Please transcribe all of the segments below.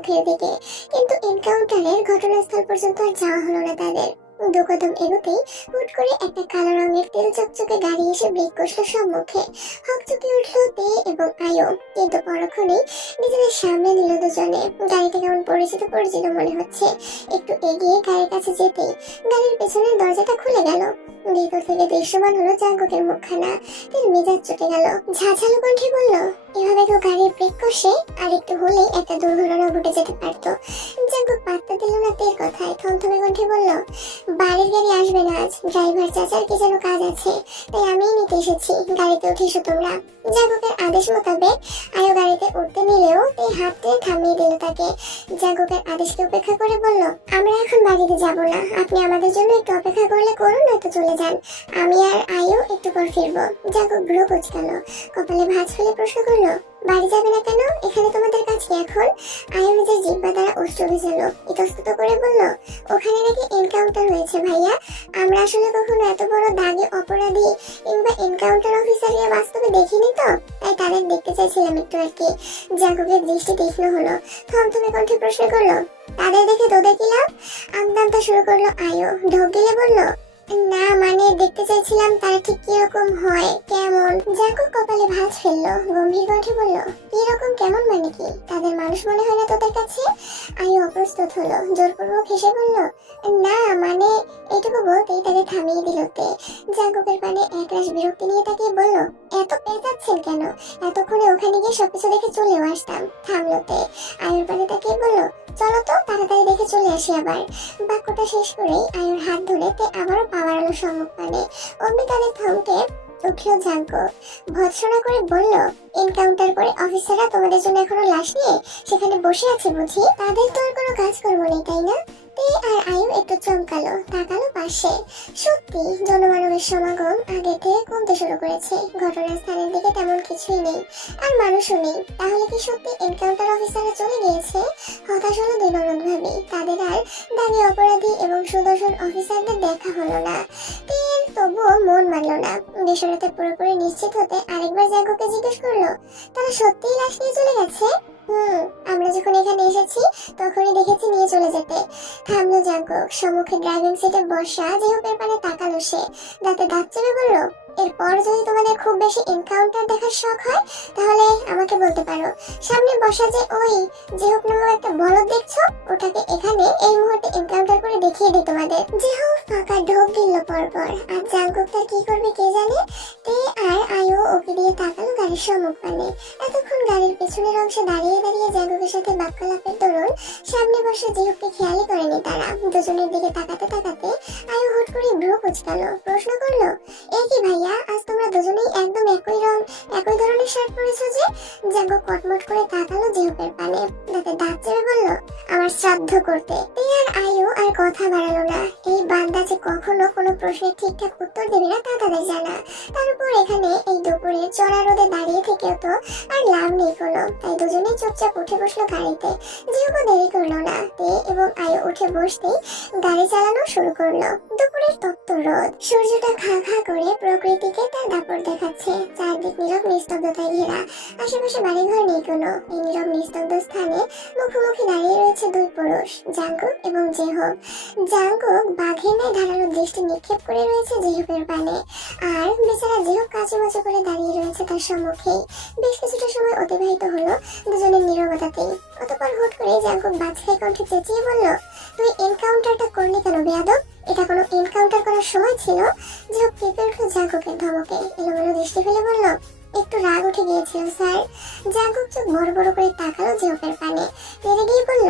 সম্মুখের দিকে, কিন্তু এনকাউন্টারের ঘটনাস্থল পর্যন্ত আর যাওয়া হলো না তাদের। দু কদম এগোতেই হুট করে একটা কালো রঙের তেল চকচকে গাড়ি এসে ব্রেক কষলো সম্মুখে। হকচকে উঠলো তে এবং আয়ো, কিন্তু পরক্ষণেই নিজেদের সামনে নিল দুজনে। গাড়িটা কেমন পরিচিত পরিচিত মনে হচ্ছে। একটু এগিয়ে গাড়ির কাছে যেতেই গাড়ির পেছনের দরজাটা খুলে গেল। ভিতর থেকে দৃশ্যমান হলো জাঙ্কুকের মুখখানা। তেল মেজাজ চটে গেল, ঝাঝালো কণ্ঠে বলল, এভাবে তো গাড়ির ব্রেক কষে আর একটু হলেই একটা দুর্ঘটনা ঘটে যেতে পারতো। জাঙ্কুক পাত্তা দিল না তের কথায়, থমথমে কণ্ঠে বলল, বাড়ির গাড়ি আসবে না আজ, ড্রাইভার চাচার কি যেন কাজ আছে, তাই আমিই নিতে এসেছি, গাড়িতে উঠেছো তোমরা। জাঙ্কুকের আদেশ মোতাবেক আয়ো গাড়িতে উঠতে নিলেও তে হাত টেনে থামিয়ে দিল তাকে। জাঙ্কুকের আদেশকে উপেক্ষা করে বলল, আমরা এখন বাড়িতে যাব না, আপনি আমাদের জন্য একটু অপেক্ষা করলে করুন, নয়তো চলে যান, আমি আর আয়ো একটু পর ফিরবো। জাঙ্কুক ভ্রু কুঁচকালো, কপালে ভাঁজ ফেলে প্রশ্ন করলো, বাড়ি যাবে না কেন, এখানে তোমাদের কাছে এখন? আয়ো নিজের জিহ্বা দ্বারা অস্ত্র ভেজালো, ইতস্তত করে বলল, ওখানে নাকি এনকাউন্টার হয়েছে ভাইয়া, আমরা আসলে কখনো এত বড় দাগে অপরাধী কিংবা এনকাউন্টার অফিসারকে বাস্তবে দেখিনি তো, তাই তাদের দেখতে চাইছিলাম একটু আর কি। জাঙ্কুকের দৃষ্টি তীক্ষ্ণ হলো, থমথমে কণ্ঠে প্রশ্ন করলো, তাদের দেখে তোদের কি লাভ? আমদামটা শুরু করলো আয়ো, ঢোক গিলে বলল, না মানে দেখতে চাইছিলাম তারা ঠিক কিরকম হয়, কেমন। জাঙ্কুক কপালে ভাঁজ ফেললো, গম্ভীর কণ্ঠে বলল, কিরকম কেমন মানে কি, তাদের মানুষ মনে হয় না তোদের কাছে? আয়ু অপ্রস্তুত হলো, জোরপূর্বক হেসে বলল, না মানে, এটুকু বলতেই তাকে থামিয়ে দিল তে। জাঙ্কুকের পানে একরাশ বিরক্তি নিয়ে তাকিয়ে বলল, এত পেঁচাচ্ছেন কেন, এতক্ষণে ওখানে গিয়ে সবকিছু দেখে চলেও আসতাম। থামলো তে, আয়ুর পানে তাকিয়ে বলল, চলো তো তাড়াতাড়ি দেখে চলে আসি আবার। বাক্যটা শেষ করেই আয়ুর হাত ধরে তে আবারও পা বাড়ালো সম্মুখ পানে। অমনি তাদের থমকে উঠলো জাঙ্কুক, ভৎসনা করে বলল, এনকাউন্টার করে অফিসাররা তোমাদের জন্য এখনো লাশ নিয়ে সেখানে বসে আছে বুঝি, তাদের তো আর কোনো কাজকর্ম নেই তাই না? তে আর আয়ু একটু চমকালো, তাকালো পাশে। সত্যি জনমানবের সমাগম আগে থেকে কমতে শুরু করেছে, ঘটনাস্থানের দিকে তেমন কিছুই নেই, আর মানুষও নেই। তাহলে কি সত্যি এনকাউন্টার অফিসাররা চলে গিয়েছে? হতাশ হলো দুই ননদ ভাবি, তাদের আর দাগি অপরাধী এবং সুদর্শন অফিসারদের দেখা হলো না। তবুও মন মানলো না। বিষয়টাতে পুরোপুরি নিশ্চিত হতে আরেকবার জাঙ্কুকে জিজ্ঞেস করলো, তারা সত্যিই লাশ নিয়ে চলে গেছে? আমরা যখন এখানে এসেছি তখনই দেখেছি নিয়ে চলে যেতে। থামলো জাঙ্কুক, সম্মুখে ড্রাইভিং সিটে বসা জেহুপের পানে তাকালো সে, দাঁতে দাঁত চেপে বলল, এরপর যদি তোমাদের খুব বেশি এনকাউন্টার দেখার শখ হয় তাহলে আমাকে বলতে পারো, সামনে বসা যে ওই জেহুপ নামক একটা বলদ দেখছো, ওটাকে এখানে এই মুহূর্তে এনকাউন্টার করে দেখিয়ে দিই তোমাদের। জেহুপ ফাঁকা ঢোক গিলল পরপর, আর জাঙ্কুক তার কি করবে কে জানে। তে আর আয়ো ওকে দিয়ে তাকালো গাড়ির সম্মুখ পানে। এতক্ষণ গাড়ির পেছনের অংশে দাঁড়িয়ে দাঁড়িয়ে জাঙ্কুকের সাথে বাক্যালাপের দরুন সামনে বসা জেহুপকে খেয়ালই করেনি তারা। দুজনের দিকে তাকাতে তাকাতে আয়ো হুট করে ভ্রু কুঁচকালো, প্রশ্ন করলো, এই কি ভাইয়া, আজ তোমরা দুজনেই একদম একই ধরনের শার্ট পরেছো যে? জাঙ্কুক কটমট করে তাকালো জেহুপের পানে, দাঁতে দাঁত চেপে বলল, আমার শ্রাদ্ধ করতে। তে আর আয়ু আর কথা বাড়ালো না, এই বান্দা যে কখনো কোনো প্রশ্নের ঠিকঠাক উত্তর দেবে না তা তাদের জানা। তার উপর এখানে এই দুপুরে চড়া রোদে দাঁড়িয়ে থেকেও তো আর লাভ নেই কোনো, তাই দুজনেই চুপচাপ উঠে বসলো গাড়িতে। যেহেতু দেরি করলো না, তে এবং আয়ু উঠে বসতেই গাড়ি চালানো শুরু করলো। দুপুরের তপ্ত রোদ, সূর্যটা খা খা করে প্রকৃতিকে তার দাপট দেখাচ্ছে। চারদিক নীরব নিস্তব্ধতায় ঘেরা, আশেপাশে বাড়িঘর নেই কোনো। এই নীরব নিস্তব্ধ স্থানে মুখোমুখি দাঁড়িয়ে রয়েছে দুই পুরুষ, জাঙ্কুক এবং জেহুপ। জাঙ্কুক বাঘের ন্যায় ধারালো দৃষ্টি নিক্ষেপ করে রয়েছে জেহুপের পানে, আর বেচারা জেহুপ কাঁচুমাচু করে দাঁড়িয়ে রয়েছে তার সম্মুখেই। বেশ কিছুটা সময় অতিবাহিত হলো দুজনের নীরবতাতেই। অতঃপর হুট করে জাঙ্কুক বাজখাই কণ্ঠে চেঁচিয়ে বলল, তুই এনকাউন্টারটা করলি কেন বেয়াদব? এটা কোনো এনকাউন্টার করার সময় ছিল? জেহুপ কেঁপে উঠলো জাঙ্কুকের ধমকে, এলোমেলো দৃষ্টি ফেলে বলল, একটু রাগ উঠে গিয়েছিল স্যার। জাঙ্কুক চোখ বড় বড় করে তাকালো জেহুপের পানে, তেড়ে গিয়ে বলল,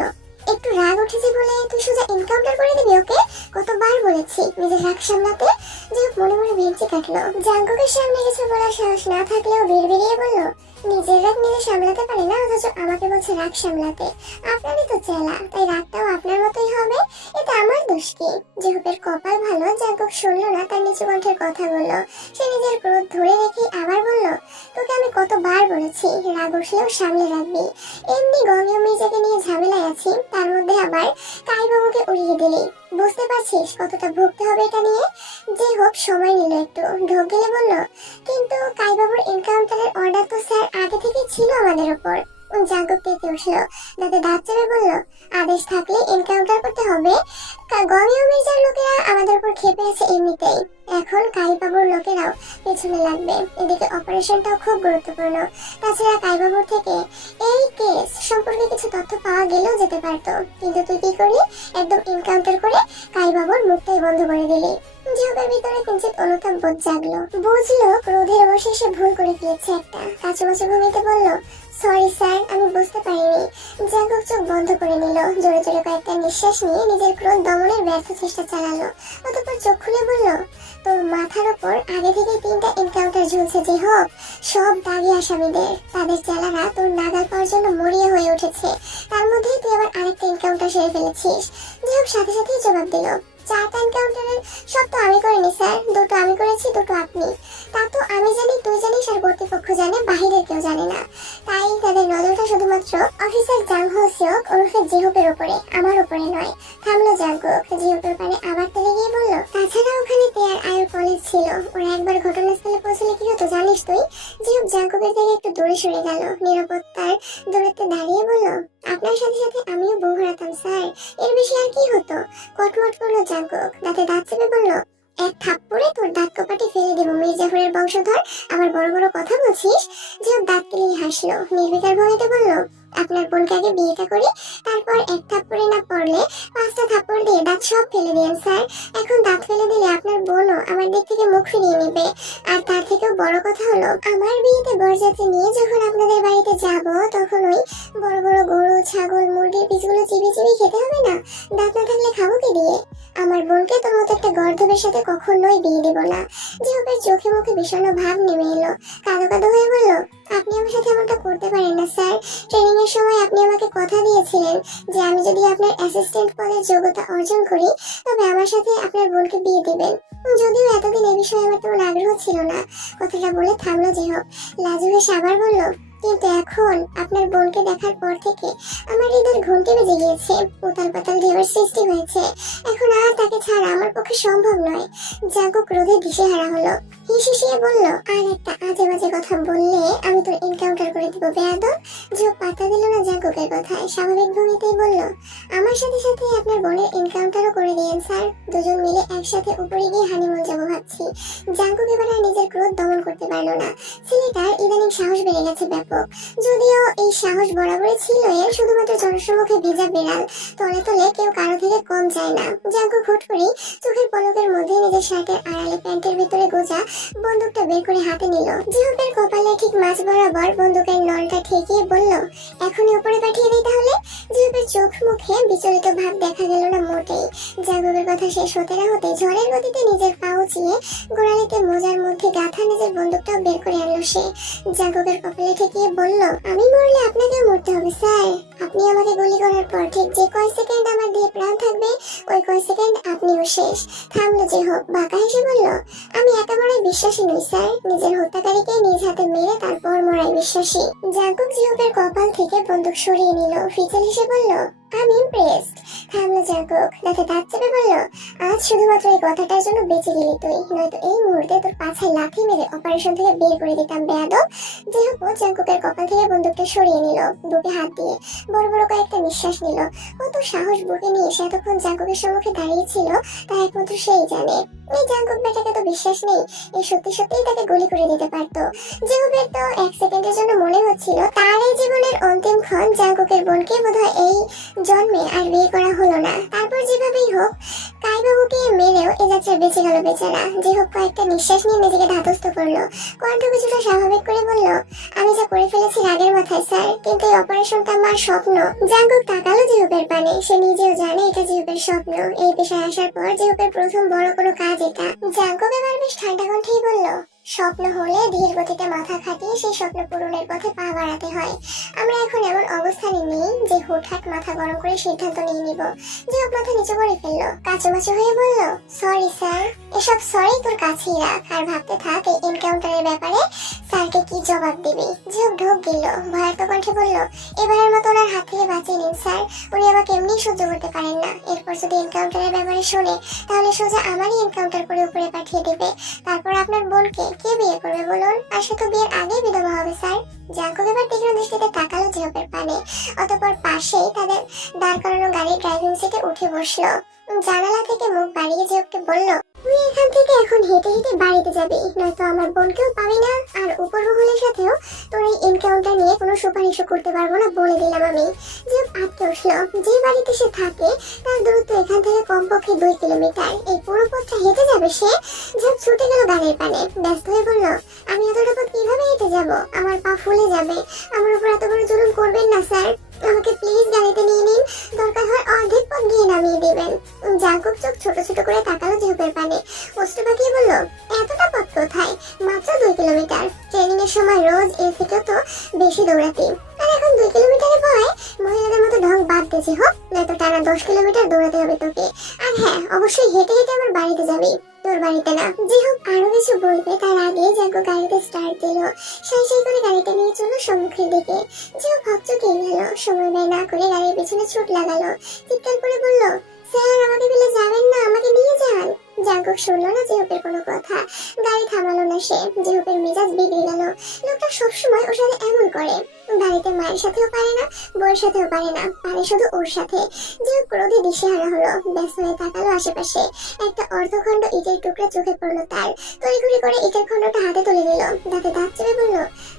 একটু রাগ উঠেছে বলে তুই সোজা এনকাউন্টার করে দিবি ওকে? কতবার বলেছি নিজের রাগ সামলাতে। জেহুপ মনে মনে ভেঙচি কাটলো। জাঙ্কুকের সামনে কিছু বলার সাহস না থাকলেও বিড়বিড়িয়ে বলল, নিজের রাগ নিজে সামলাতে পারে না, অথচ আমাকে বলছে রাগ সামলাতে। আপনারই তো চেলা, তাই রাগটাও আপনার মতোই হবে, এটা আমার দোষ কি? জেহুপের কপাল ভালো, জাঙ্কুক শুনলো না তার নিচু কণ্ঠের কথাগুলো। সে নিজের ক্রোধ ধরে রেখে আবার বলল, তোকে আমি কতবার বলেছি রাগ উঠলেও সামলে রাখবি, এমনি গমিও মির্জাকে নিয়ে ঝামেলায় আছি, তার মধ্যে আবার কাইবাবুকে উড়িয়ে দিলি, বুঝতে পারছিস কতটা ভুগতে হবে এটা নিয়ে? জেহুপ সময় নিল একটু, ঢোক গেলে বলল, কিন্তু কাইবাবুর এনকাউন্টারের অর্ডার তো স্যার আগে থেকেই ছিল আমাদের উপর। জাঙ্কুক তেতে উঠলো, দাঁতে দাঁত চেপে বলল, আদেশ থাকলে এনকাউন্টার করতে হবে। গমিও মির্জার লোকেরা আমাদের উপর ক্ষেপে আছে এমনিতেই, এখন কাইবাবুর লোকেরাও পেছনে লাগবে। এদিকে অপারেশনটাও খুব গুরুত্বপূর্ণ। তাছাড়া কাইবাবুর থেকে এই কেস সম্পর্কে কিছু তথ্য পাওয়া গেলেও যেতে পারতো, কিন্তু তুই কি করলি? একদম এনকাউন্টার করে কাইবাবুর মুখটাই বন্ধ করে দিলি। জিহবের ভিতরে কিঞ্চিত অনুতাপ বোধ জাগলো। বুঝলো ক্রোধের বশে সে ভুল করে ফেলেছে একটা। কাঁচুমাচু ভূমিতে বলল, সরি স্যার, আমি বুঝতে পারিনি। জাঙ্কুক চোখ বন্ধ করে নিল, জোরে জোরে কয়েকটা নিঃশ্বাস নিয়ে নিজের ক্রোধ দমনের ব্যর্থ চেষ্টা চালালো। অতঃপর চোখ খুলে বলল, তোর মাথার উপর আগে থেকে 3টা এনকাউন্টার ঝুলছে যে হোক, সব দাগি আসামিদের, তাদের চেলারা তোর নাগাল পাওয়ার জন্য মরিয়া হয়ে উঠেছে। তার মধ্যেই তুই আবার আরেকটা এনকাউন্টার সেরে ফেলেছিস। যে হোক সাথে সাথেই জবাব দিল, 4টা এনকাউন্টারের সব তো আমি করিনি স্যার, 2টো আমি করেছি, 2টো আপনি। তা তো আমি জানি, তুই জানিস, আর কর্তৃপক্ষ জানে, বাহিরের কেউ জানে না। তাই তাদের নজরটা শুধুমাত্র অফিসার জাং হো সিওক ওরফে জিহুপের উপরে, আমার উপরে নয়। থামলো জাঙ্কুক, জিহুপের পানে আবার তেলে গিয়ে বলল, তাছাড়া ওখানে তেয়ার আয়ুর কলেজ ছিল, ওরা একবার ঘটনাস্থলে পৌঁছলে কি হতো জানিস তুই? জিহুপ জাঙ্কুকের থেকে একটু দূরে সরে গেল, নিরাপত্তার দূরত্বে দাঁড়িয়ে বলল, আপনার সাথে সাথে আমিও বউ হারাতাম স্যার, এর বেশি আর কি হতো? কটমট করলো জাঙ্কুক, দাঁতে দাঁত চেপে বলল, এক থাপ্পড়ে তোর দাঁত কপাটি ফেলে দেবো মির্জাফরের বংশধর, আবার বড় বড় কথা বলছিস? যে দাঁত কেলেই হাসলো, নির্বিকার ভঙ্গিতে বলল, আপনার বোনকে আগে বিয়েটা করি, তারপর এক থাপ্পড়ে না পড়লে 5টা থাপ্পড় দিয়ে দাঁত সব ফেলে দিন স্যার। এখন দাঁত ফেলে দিলে আপনার বোনও আমার দিক থেকে মুখ ফিরিয়ে নেবে। আর তার থেকেও বড় কথা হলো, আমার বিয়েতে বরযাত্রী নিয়ে যখন আপনাদের বাড়িতে যাব, তখন ওই বড় বড় গরু, ছাগল, মুরগির পিসগুলো চিবিয়ে চিবিয়ে খেতে হবে না? দাঁত না থাকলে খাবো কি দিয়ে? আমার বোনকে তোর মতো একটা গর্ধবের সাথে কখনোই বিয়ে দেব না। জিহুপের চোখে মুখে বিষণ্ণ ভাব নেমে এলো, কাঁদো কাঁদো হয়ে বলল, আপনি আমার সাথে এমনটা করতে পারেন না স্যার। ট্রেনিং এর সময় আপনি আমাকে কথা দিয়েছিলেন যে আমি যদি আপনার অ্যাসিস্ট্যান্ট পদের যোগ্যতা অর্জন করি, তবে আমার সাথে আপনার বোনকে বিয়ে দিবেন। যদিও এতদিন এ বিষয়ে আমার তেমন আগ্রহ ছিল না। কথাটা বলে থামলো জিহুপ, লাজু হেসে আবার বলল, কিন্তু এখন আপনার বোনকে দেখার পর থেকে আমার হৃদয়ের ঘন্টি বেজে গিয়েছে, উতাল পাতাল ঢেউয়ের সৃষ্টি হয়েছে। এখন আর তাকে ছাড়া আমার পক্ষে সম্ভব নয়। জাঙ্কুক ক্রোধে দিশেহারা হলো, হিসিয়ে বলল, আর একটা আজে বাজে কথা বললে আমি তোর এনকাউন্টার করে দিব বেয়াদব। জিহুপ পাত্তা দিল না জাঙ্কুকের কথায়, স্বাভাবিক ভঙ্গিতেই বলল, আমার সাথে সাথে আপনার বোনের এনকাউন্টারও করে দিয়েন স্যার, দুজন মিলে একসাথে উপরে গিয়ে হানিমুন যাবো ভাবছি। জাঙ্কুক এবার আর নিজের ক্রোধ দমন করতে পারলো না। ছেলেটার ইদানিং সাহস বেড়ে গেছে ব্যাপক। যদিও এই সাহস বরাবরই ছিল এর, শুধুমাত্র জনসম্মুখে ভেজা বিড়াল, তলে তলে কেউ কারো থেকে কম যায় না। জাঙ্কুক হুট করে চোখের পলকের মধ্যে নিজের শার্টের আড়ালে প্যান্টের ভিতরে গোজা বন্দুকটা বের করে হাতে নিল। জিহুপের কপালে ঠিক মাঝ বরাবর বন্দুকের নলটা ঠেকিয়ে বলল, এখনই উপরে পাঠিয়ে দিই তাহলে? জিহুপের চোখ মুখে বিচলিত ভাব দেখা গেল না মোটেই। জাঙ্কুকের কথা শেষ হতে না হতে ঝড়ের গতিতে নিজের পা উঁচিয়ে গোড়ালিতে মোজার মধ্যে গাঁথা নিজের বন্দুকটাও বের করে আনলো সে। জাঙ্কুকের কপালে ঠেকিয়ে বলল, আমি মরলে আপনাকেও মরতে হবে স্যার। আপনি আমাকে গুলি করার পর ঠিক যে কয় সেকেন্ড আমার দিয়ে প্রাণ থাকবে, ওই কয় সেকেন্ড আপনিও শেষ। থামলো জিহুপ, বাঁকা হেসে বলল, আমি একা মরায় বিশ্বাসী নই স্যার, নিজের হত্যাকারীকে নিজ হাতে মেরে তারপর মরাই বিশ্বাসী। জাঙ্কুক জিহুপের কপাল থেকে বন্দুক সরিয়ে নিল, ফিচেল হেসে বলল, আমি ইমপ্রেসড। থামলো জাঙ্কুক, দাঁতে দাঁত চেপে বলল, আজ শুধুমাত্র এই কথাটার জন্য বেঁচে গেলি তুই, নয়তো এই মুহূর্তে তোর পাছায় লাথি মেরে অপারেশন থেকে বের করে দিতাম বেয়াদব। জিহুপ জাঙ্কুকের কপাল থেকে বন্দুকটা সরিয়ে নিল, বুকে হাত দিয়ে বড় বড় কয়েকটা নিঃশ্বাস নিল। কত সাহস বুকে নিয়ে সে এতক্ষণ জাঙ্কুকের সম্মুখে দাঁড়িয়ে ছিল তা একমাত্র সেই জানে। এই জাঙ্কুক বেটাকে তো বিশ্বাস নেই, এই সত্যি সত্যিই তাকে গুলি করে দিতে পারতো। জিহুপের তো এক সেকেন্ডের জন্য মনে হচ্ছিল তার এই জীবনের অন্তিম ক্ষণ জাঙ্কুকের বোনকে বোধহয় এই জন্মে আর বিয়ে করা হলো না। তারপর যেভাবেই হোক কাইবাবুকে মেরেও এ যাত্রা বেঁচে গেল বেচারা। জিহুপ কয়েকটা নিঃশ্বাস নিয়ে নিজেকে ধাতস্থ করলো, কণ্ঠ কিছুটা স্বাভাবিক করে বলল, আমি যা করে ফেলেছি রাগের মাথায় স্যার, কিন্তু এই অপারেশনটা আমার স্বপ্ন। জাঙ্কুক তাকালো জিহুপের পানে, সে নিজেও জানে এটা জিহুপের স্বপ্ন। এই পেশায় আসার পর জিহুপের প্রথম বড় কোনো কাজ এটা। জাঙ্কুক এবার বেশ ঠান্ডা কণ্ঠেই বলল, স্বপ্ন হলে ধীর গতিতে মাথা খাটিয়ে সেই স্বপ্ন পূরণের পথে পা বাড়াতে হয়। আমরা এখন এমন অবস্থানে নেই যে হুটহাট মাথা গরম করে সিদ্ধান্ত নিয়ে নিব। জিহুপ মাথা নিচু করে ফেললো, কাঁচুমাচু হয়ে বলল, সরি স্যার। এসব সরি তোর কাছেই রাখ, আর ভাবতে থাক এই এনকাউন্টারের ব্যাপারে স্যারকে কি জবাব দিবি। জিহুপ ঢোক গিলল, ভয়ার্ত কণ্ঠে বলল, এবারের মতো ওনার হাত থেকে বাঁচিয়ে নিন স্যার, উনি আমাকে এমনি সহ্য করতে পারেন না। এরপর যদি এনকাউন্টারের ব্যাপারে শোনে, তাহলে সোজা আমারই এনকাউন্টার করে উপরে পাঠিয়ে দেবে, তারপর আপনার বোনকে কে বিয়ে করবে বলুন? আর সে তো বিয়ের আগেই বিধবা হবে স্যার। জাঙ্কুক এবার তীক্ষ্ণ দৃষ্টিতে তাকালো জিহপের পানে, অতঃপর পাশেই তাদের দাঁড় করানো গাড়ির ড্রাইভিং সিটে উঠে বসলো। জানালা থেকে মুখ বাড়িয়ে জিহপকে বলল, তুই এখান থেকে এখন হেঁটে হেঁটে বাড়িতে যাবি, নয়তো আমার বোনকেও পাবি না। আর উপর মহলের সাথেও তোর এই এনকাউন্টার নিয়ে কোনো সুপারিশও করতে পারবো না, বলে দিলাম আমি। জিহপ আটকে উঠলো। যে বাড়িতে সে থাকে তার দূরত্ব এখান থেকে কমপক্ষে 2 কিলোমিটার। এই পুরো পথটা হেঁটে যাবে সে। জিহপ ছুটে গেল গাড়ির পানে, ব্যস্ত হয়ে বলল, আমি এতটা পথ কিভাবে হেঁটে যাব? আমার পা ফুলে যাবে। আমার উপর এত বড় জুলুম করবেন না স্যার। আমাকে প্লিজ গাড়িতে নিয়ে নিন, দরকার হয় অর্ধেক পথ গিয়ে নামিয়ে দেবেন। জাঙ্কুক চোখ ছোট ছোট করে তাকালো জিহপের পানে, অস্ত্র পাকিয়ে বলল, এতটা পথ কোথায়? মাত্র 2 কিলোমিটার। ট্রেনিং এর সময় রোজ এর থেকেও তো বেশি দৌড়াতি। আর এখন 2 কিলোমিটারে ভয়? মহিলাদের মতো ঢং বাদ দিয়েছি হোক, নয়তো টানা 10 কিলোমিটার দৌড়াতে হবে তোকে। আর হ্যাঁ, অবশ্যই হেঁটে হেঁটে আমার বাড়িতে যাবি, তোর বাড়িতে না। জিহপ আরো কিছু বলবে তার আগে জাঙ্কুক গাড়িতে স্টার্ট দিল। সাই সাই করে গাড়িটা নিয়ে চলল সম্মুখের দিকে। জিহপ হকচকিয়ে গেল, সময় ব্যয় না করে গাড়ির পিছনে ছুট লাগালো। চিৎকার করে বলল, স্যার আমাকে ফেলে যাবেন না, আমাকে নিয়ে যান। জাঙ্কুক শুনলো না জিহপের কোনো কথা, গাড়ি থামালো না সে। জিহপের মেজাজ বিগড়ে গেল। লোকটা সবসময় ওর সাথে এমন করে। বাড়িতে মায়ের সাথেও পারে না, বউয়ের সাথেও পারে না, পারে শুধু ওর সাথে। জিহপ ক্রোধে দিশেহারা হলো, ব্যস্ত হয়ে তাকালো আশেপাশে। একটা অর্ধখণ্ড ইটের টুকরা চোখে পড়লো তার। তড়িঘড়ি করে ইটের খণ্ডটা হাতে তুলে নিল, দাঁতে দাঁত চেপে বলল,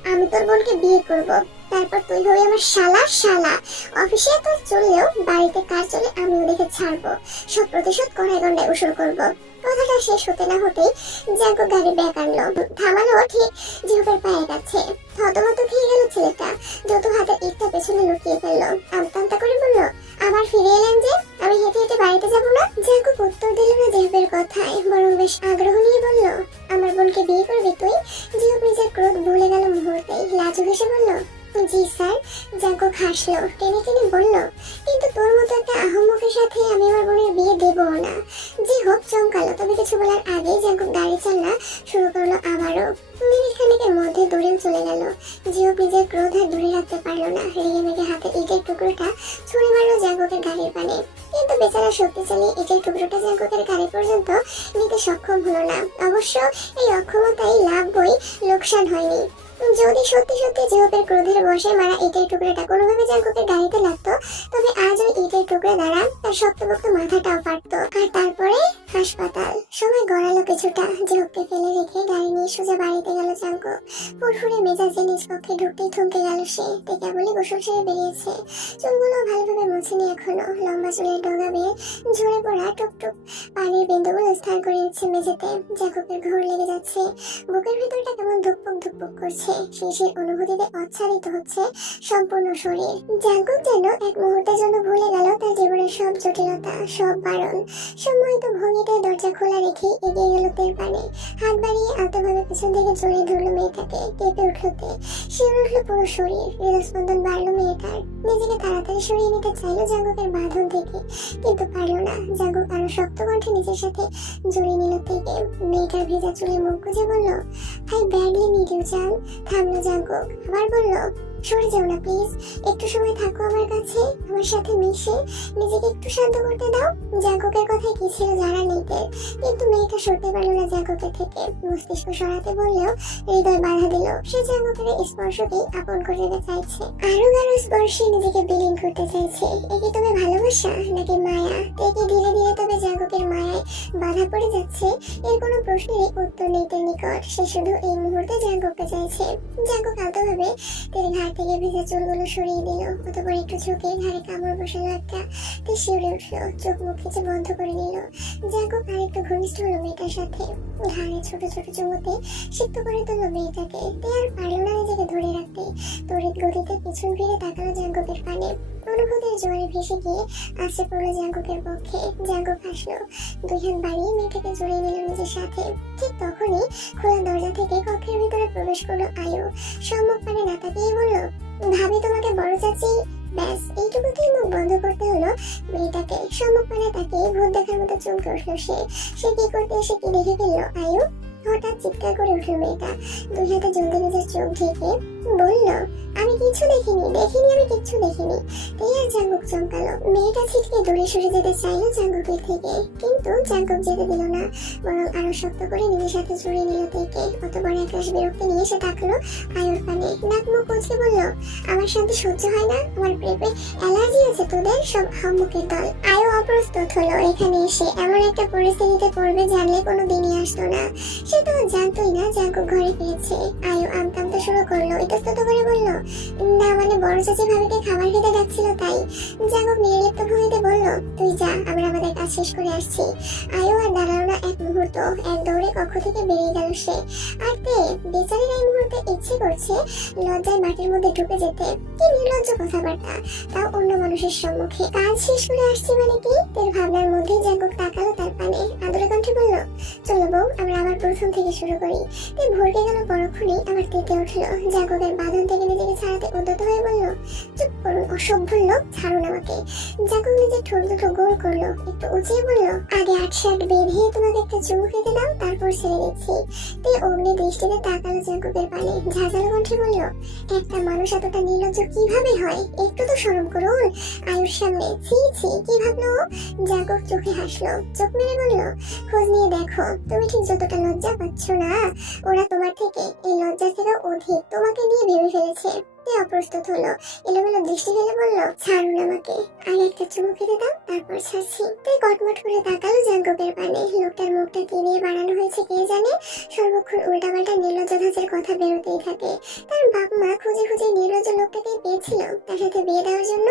আমি তোর বোনকে বিয়ে করব, তারপর তুই হবি আমার শালা শালা। অফিসে তোর চললেও বাড়িতে কাজ চলে আমিও দেখে ছাড়বো। সব প্রতিশোধ কড়াই গন্ডায় উসুল করবো। কথাটা শেষ হতে না হতেই জাঙ্কুক গাড়ি ব্যাক আনলো, থামালো ঠিক জিহপের পায়ের কাছে। থতমত খেয়ে গেল ছেলেটা, যত হাতের ইটটা পেছনে লুকিয়ে ফেললো। আমতা আমতা করে বলল, আবার ফিরে এলেন যে? আমি হেঁটে হেঁটে বাড়িতে যাবো না? জাঙ্কুক উত্তর দিল না জিহপের কথায়, বরং বেশ আগ্রহ নিয়ে বলল, আমার বোনকে বিয়ে করবি তুই? জিহপ নিজের ক্রোধ ভুলে গেল মুহূর্তেই, লাজুক হেসে বলল, জি স্যার। জাঙ্কুক হাসলো, টেনে টেনে বলল, কিন্তু তোর মতো একটা আহম্মকের সাথে আমি আমার বোনের বিয়ে দেবো না। জিহপ চমকালো, তবে কিছু বলার আগেই জাঙ্কুক গাড়ি চালনা শুরু করলো আবারও। মিনিট খানেকের মধ্যে দৌড়েও চলে গেল। জিহপ নিজের ক্রোধ আর ধরে রাখতে পারলো না, রেগে মেগে হাতে ইটের টুকরোটা ছুঁড়ে মারলো জাঙ্কুকের গাড়ির পানে। কিন্তু বেচারা শক্তি চালিয়ে ইটের টুকরোটা জাঙ্কুকের গাড়ি পর্যন্ত নিতে সক্ষম হলো না। অবশ্য এই অক্ষমতায় লাভ বই লোকসান হয়নি। যদি সত্যি সত্যি জিহপের ক্রোধের বশে মারা ইটের টুকরাটা কোনোভাবে জাঙ্কুকের গাড়িতে লাগতো, তবে আজ ওই ইটের টুকরা দ্বারা তার শক্তপোক্ত মাথাটাও পারতো। আর তারপরে হাসপাতাল। সময় গড়ালো কিছুটা। জিহপকে ফেলে রেখে গাড়ি নিয়ে সোজা বাড়িতে গেল জাঙ্কুক। ফুরফুরে মেজাজে নিজ কক্ষে ঢুকতেই থমকে গেল সে। তে কেবলই গোসল সেরে বেরিয়েছে, চুলগুলো ভালোভাবে মোছেনি এখনো। লম্বা চুলের ডগা বেয়ে ঝরে পড়া টুকটুক পানির বিন্দুগুলো স্থান করে নিচ্ছে মেঝেতে। জাঙ্কুকের ঘোর লেগে যাচ্ছে, বুকের ভেতরটা কেমন ধুকপুক ধুকপুক করছে। সেই অনুভূতিতে আচ্ছাদিত হচ্ছে সম্পূর্ণ শরীর। জাঙ্কুক যেন এক মুহূর্তের জন্য ভুলে গেল তার জীবনের সব জটিলতা, সব বারণ। সম্মোহিত ভঙ্গিতে দরজা খোলা রেখে এগিয়ে গেল তের পানে। হাত বাড়িয়ে আলতোভাবে পেছন থেকে জড়িয়ে ধরলো মেয়েটাকে। কেঁপে উঠলো তে, শিউরে উঠলো পুরো শরীর। হৃদস্পন্দন বাড়লো মেয়েটার। নিজেকে তাড়াতাড়ি সরিয়ে নিতে চাইলো জাঙ্কুকের বাঁধন থেকে, কিন্তু পারলো না। জাঙ্কুক আরো শক্ত কণ্ঠে নিজের সাথে জড়িয়ে নিল তেকে। মেয়েটার ভেজা চুলে মুখ গুজে বলল, আই ব্যাডলি নিড ইউ জান। থামলো জাঙ্কুক, আবার বলল, সরে যাও না প্লিজ, একটু সময় থাকো আমার কাছে, আমার সাথে মিশে নিজেকে একটু শান্ত করতে দাও। জাঙ্কুকের কথায় কি ছিল জানা নেই তের, কিন্তু মেয়েটা সরতে পারলো না জাঙ্কুকের থেকে। মস্তিষ্ক সরাতে বললেও হৃদয় বাধা দিল। সে জাঙ্কুকের স্পর্শকেই আপন করে নিতে চাইছে, আরো গাঢ় স্পর্শে নিজেকে বিলীন করতে চাইছে। এ কি তবে ভালোবাসা নাকি মায়া? তেকে ধীরে ধীরে তবে জাঙ্কুকের মায়ায় বাধা পড়ে যাচ্ছে, এর কোনো প্রশ্নেরই উত্তর নেই তের নিকট। সে শুধু এই মুহূর্তে জাঙ্কুককে চাইছে। জাঙ্কুক আলতোভাবে তের ঘাড় থেকে ভেজা চুলগুলো সরিয়ে দিল, অতঃপর একটু ঝুঁকে ঘাড়ে কামড় বসালো একটা। তে শিউরে উঠলো, চোখ মুখ খিচে বন্ধ করে নিল। জাঙ্কুক আর একটু ঘনিষ্ঠ হলো মেয়েটার সাথে। ঘাড়ে ছোট ছোট চুমুতে সিক্ত করে তুললো মেয়েটাকে। তে আর পারলো না নিজেকে ধরে রাখতে। তড়িৎ গতিতে পিছন ফিরে তাকালো জাঙ্কুকের পানে। অনুভূতির জোয়ারে ভেসে গিয়ে আশ্রে পড়লো জাঙ্কুকের পক্ষে। জাঙ্কুক হাসলো, 2 হাত বাড়িয়ে মেয়েটাকে জড়িয়ে নিল নিজের সাথে। ঠিক তখনই খোলা দরজা থেকে কক্ষের ভিতরে প্রবেশ করলো আয়ু। সম্মুখ পানে না তাকিয়ে বলল, ভাবি তোমাকে বড় চাচি। ব্যাস এইটুকুতেই মুখ বন্ধ করতে হলো মেয়েটাকে। সম্মুখ পানে তাকিয়ে ভূত দেখার মতো চমকে উঠলো সে। সে কি করতে এসে কি দেখে ফেললো আয়ু? হঠাৎ চিৎকার করে উঠল মেয়েটা, দুই হাতে জলদি নিজের চোখ ঢেকে বলল, আমি কিচ্ছু দেখিনি, আমি কিচ্ছু দেখিনি। আর জাঙ্গুক চমকালো। মেয়েটা ছিটকে দূরে সরে যেতে চাইলো জাঙ্গুকের থেকে, কিন্তু জাঙ্গুক যেতে দিল না, বরং আরো শক্ত করে নিজের সাথে জড়িয়ে নিল তেকে। অত বড় একরাশ বিরক্তি নিয়ে সে তাকলো আয়ুর পানে, নাক মুখ কুচকে বলল, আমার শান্তি সহ্য হয় না, আমার প্রেমে অ্যালার্জি আছে তোদের সব হাম্মুকের দল। আয়ু অপ্রস্তুত হলো এখানে এসে, এমন একটা পরিস্থিতিতে পড়বে জানলে কোনো দিনই আসতো না। সে তো জানতোই না জাঙ্গুক ঘরে ফিরেছে। আয়ু আমতামতে শুরু করলো, ইতস্তত করে বলল, না মানে বড় চাচি ভাবিকে খাবার খেতে ডাকছিল তাই। জাঙ্গুক নির্লিপ্ত ভঙ্গিতে বলল, তুই যা, আমরা আমাদের কাজ শেষ করে আসছি। আয়ু আর দাঁড়ালো না এক মুহূর্ত, এক দৌড়ে কক্ষ থেকে বেরিয়ে গেল সে। আর তে বেচারির এই মুহূর্তে ইচ্ছে করছে লজ্জায় মাটির মধ্যে ঢুকে যেতে। কি নির্লজ্জ কথাবার্তা, তাও অন্য মানুষের সম্মুখে। কাজ শেষ করে আসছি মানে কি? তের ভাবনার মধ্যেই জাঙ্গুক তাকালো তার পানে, আদরে কণ্ঠে বলল, চলো বউ, আমরা আবার প্রথম থেকে শুরু করি। তে ভরকে গেল পরক্ষণেই আবার তেতে উঠলো। জাঙ্গুকের বাঁধন থেকে নিজেকে ছাড়াতে উদ্যত হয়ে বলল, চুপ করুন অসভ্য লোক, ছাড়ুন আমাকে। জাঙ্গুক নিজের ঠোঁট দুটো গোল করলো, একটু উঁচিয়ে বলল, আগে আটশাট বেঁধে তোমাকে একটা চুমু খেতে দাও, তারপর ছেড়ে দিচ্ছি। তে অগ্নি দৃষ্টিতে তাকালো জাঙ্গুকের পানে, ঝাঁঝালো কণ্ঠে বলল, একটা মানুষ এতটা নির্লজ্জ কিভাবে হয়? একটু তো শরম করুন আয়ুর সামনে। ছি ছি, কি ভাবলো? জাঙ্গুক চোখে হাসলো, চোখ মেরে বলল, খোঁজ নিয়ে দেখো, তুমি ঠিক যতটা লজ্জা পাচ্ছ না, ওরা তোমার থেকে এই লজ্জা থেকে অধিক তোমাকে নিয়ে ভেবে ফেলেছে। তে অপ্রস্তুত হলো, এলোমেলো দৃষ্টি ফেলে বলল, ছাড়ুন আমাকে, আগে একটা চুমু খেতে দাও, তারপর ছাড়ছি। তে কটমট করে তাকালো জাঙ্গুকের পানে। লোকটার মুখটা কি দিয়ে বানানো হয়েছে কে জানে, সর্বক্ষণ উল্টাপাল্টা নির্লজ্জ ধাঁচের কথা বেরোতেই থাকে। তার বাপ মা খুঁজে খুঁজে নির্লজ্জ লোকটাকে পেয়েছিল তার সাথে বিয়ে দেওয়ার জন্য।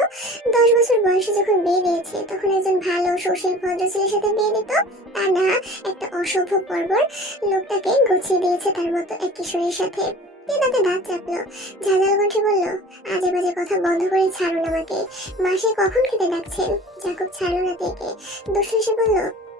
10 বছর বয়সে যখন বিয়ে দিয়েছে, তখন একজন ভালো সুশীল ভদ্র ছেলের সাথে বিয়ে দিত, তা না একটা অসভ্য পর্বর লোকটাকে গুছিয়ে দিয়েছে তার মতো এক কিশোরীর সাথে। তাতে দাঁত চাপলো, ঝাঁঝাল কণ্ঠে বলল, আজে বাজে কথা বন্ধ করে ছাড়ুন আমাকে, মাসে কখন খেতে ডাকছেন? জাঙ্গুক ছাড়লো না তেকে, দুষ্টু হেসে বলল,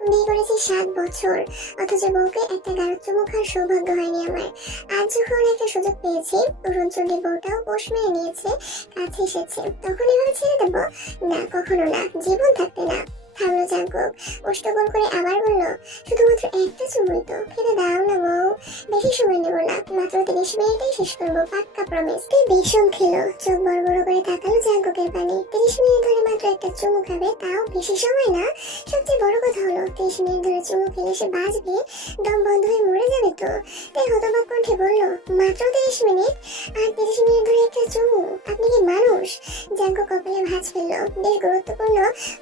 বিয়ে করেছি 7 বছর, অথচ বউকে একটা গাঢ় চুমু খাওয়ার সৌভাগ্য হয়নি আমার। আজ যখন একটা সুযোগ পেয়েছি, অরুণচন্ডী বউটাও পোষ মেরে নিয়েছে, কাছে এসেছে, তখন এভাবে ছেড়ে দেবো? না, কখনো না, জীবন থাকতে না। থামলো জাঙ্গুক, অষ্টগোল করে আবার বলল, শুধুমাত্র একটা চুমুই তো, খেতে দাও না বউ, বেশি সময় নেব না, মাত্র 30 মিনিটেই শেষ করবো, পাক্কা প্রমিস। তুই বিষম খেলো, চোখ বড় বড় করে তাকালো জাঙ্গুকের পানে। 30 মিনিট ধরে মাত্র একটা চুমু খাবে, তাও বেশি সময় না। সবচেয়ে বড় কথা হলো 30 মিনিট ধরে চুমু খেলে সে বাঁচবে, দম বন্ধ হয়ে মরে যাবে তো। তাই হতবাক কণ্ঠে বলল, মাত্র 30 মিনিট, আর 30 মিনিট ধরে একটা চুমু, আপনি কি মানুষ? জাঙ্গুক কপালে ভাঁজ ফেললো, বেশ গুরুত্বপূর্ণ